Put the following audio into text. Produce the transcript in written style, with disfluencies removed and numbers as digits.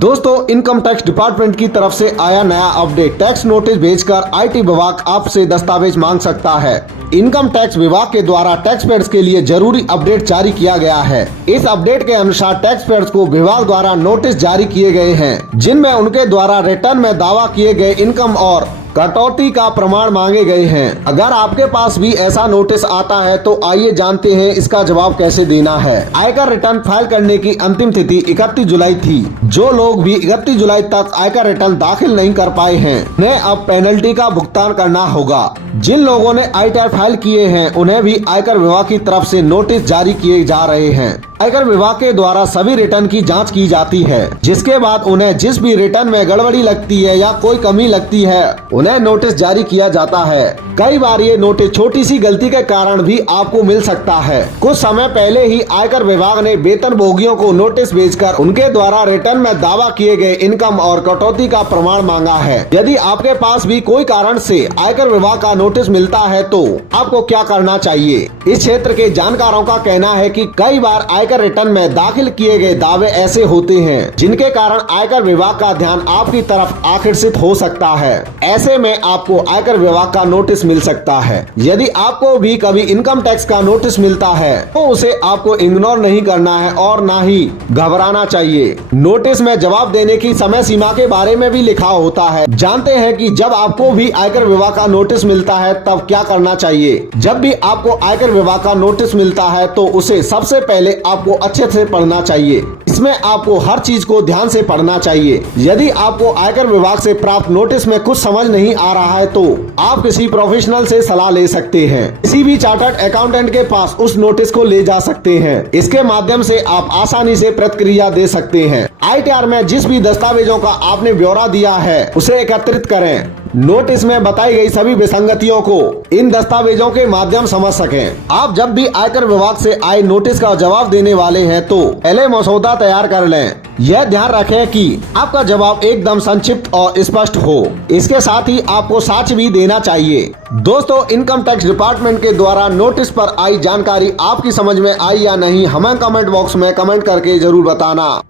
दोस्तों, income tax department की तरफ से आया नया अपडेट। टैक्स नोटिस भेजकर आईटी विभाग आपसे दस्तावेज मांग सकता है। इनकम टैक्स विभाग के द्वारा टैक्स पेयर्स के लिए जरूरी अपडेट जारी किया गया है। इस अपडेट के अनुसार टैक्स पेयर्स को विभाग द्वारा नोटिस जारी किए गए हैं, जिनमें उनके द्वारा रिटर्न में दावा किए गए इनकम और कटौती का प्रमाण मांगे गए हैं। अगर आपके पास भी ऐसा नोटिस आता है तो आइए जानते हैं इसका जवाब कैसे देना है। आयकर रिटर्न फाइल करने की अंतिम तिथि 31 जुलाई थी। जो लोग भी 31 जुलाई तक आयकर रिटर्न दाखिल नहीं कर पाए हैं, उन्हें अब पेनल्टी का भुगतान करना होगा। जिन लोगों ने आईटीआर फाइल किए हैं, उन्हें भी आयकर विभाग की तरफ से नोटिस जारी किए जा रहे हैं। आयकर विभाग के द्वारा सभी रिटर्न की जांच की जाती है, जिसके बाद उन्हें जिस भी रिटर्न में गड़बड़ी लगती है या कोई कमी लगती है, उन्हें नोटिस जारी किया जाता है। कई बार ये नोटिस छोटी सी गलती के कारण भी आपको मिल सकता है। कुछ समय पहले ही आयकर विभाग ने वेतन भोगियों को नोटिस भेजकर उनके द्वारा रिटर्न में दावा किए गए इनकम और कटौती का प्रमाण मांगा है। यदि आपके पास भी कोई कारण से आयकर विभाग का नोटिस मिलता है तो आपको क्या करना चाहिए? इस क्षेत्र के जानकारों का कहना है कि कई बार आयकर रिटर्न में दाखिल किए गए दावे ऐसे होते हैं जिनके कारण आयकर विभाग का ध्यान आपकी तरफ आकर्षित हो सकता है। ऐसे में आपको आयकर विभाग का नोटिस मिल सकता है। यदि आपको भी कभी इनकम टैक्स का नोटिस मिलता है तो उसे आपको इग्नोर नहीं करना है और ना ही घबराना चाहिए। नोटिस में जवाब देने की समय सीमा के बारे में भी लिखा होता है। जानते हैं कि जब आपको भी आयकर विभाग का नोटिस मिलता है तब क्या करना चाहिए। जब भी आपको आयकर विभाग का नोटिस मिलता है तो उसे सबसे पहले आपको अच्छे से पढ़ना चाहिए। इसमें आपको हर चीज को ध्यान से पढ़ना चाहिए। यदि आपको आयकर विभाग से प्राप्त नोटिस में कुछ समझ नहीं आ रहा है तो आप किसी प्रोफेशनल से सलाह ले सकते हैं। किसी भी चार्टर्ड अकाउंटेंट के पास उस नोटिस को ले जा सकते हैं। इसके माध्यम से आप आसानी से प्रतिक्रिया दे सकते हैं। आईटीआर में जिस भी दस्तावेजों का आपने ब्यौरा दिया है उसे एकत्रित करें। नोटिस में बताई गई सभी विसंगतियों को इन दस्तावेजों के माध्यम समझ सकें। आप जब भी आयकर विभाग से आए नोटिस का जवाब देने वाले हैं तो पहले मसौदा तैयार कर लें। यह ध्यान रखें कि आपका जवाब एकदम संक्षिप्त और स्पष्ट हो। इसके साथ ही आपको साक्ष्य भी देना चाहिए। दोस्तों, इनकम टैक्स डिपार्टमेंट के द्वारा नोटिस पर आई जानकारी आपकी समझ में आई या नहीं, हमें कमेंट बॉक्स में कमेंट करके जरूर बताना।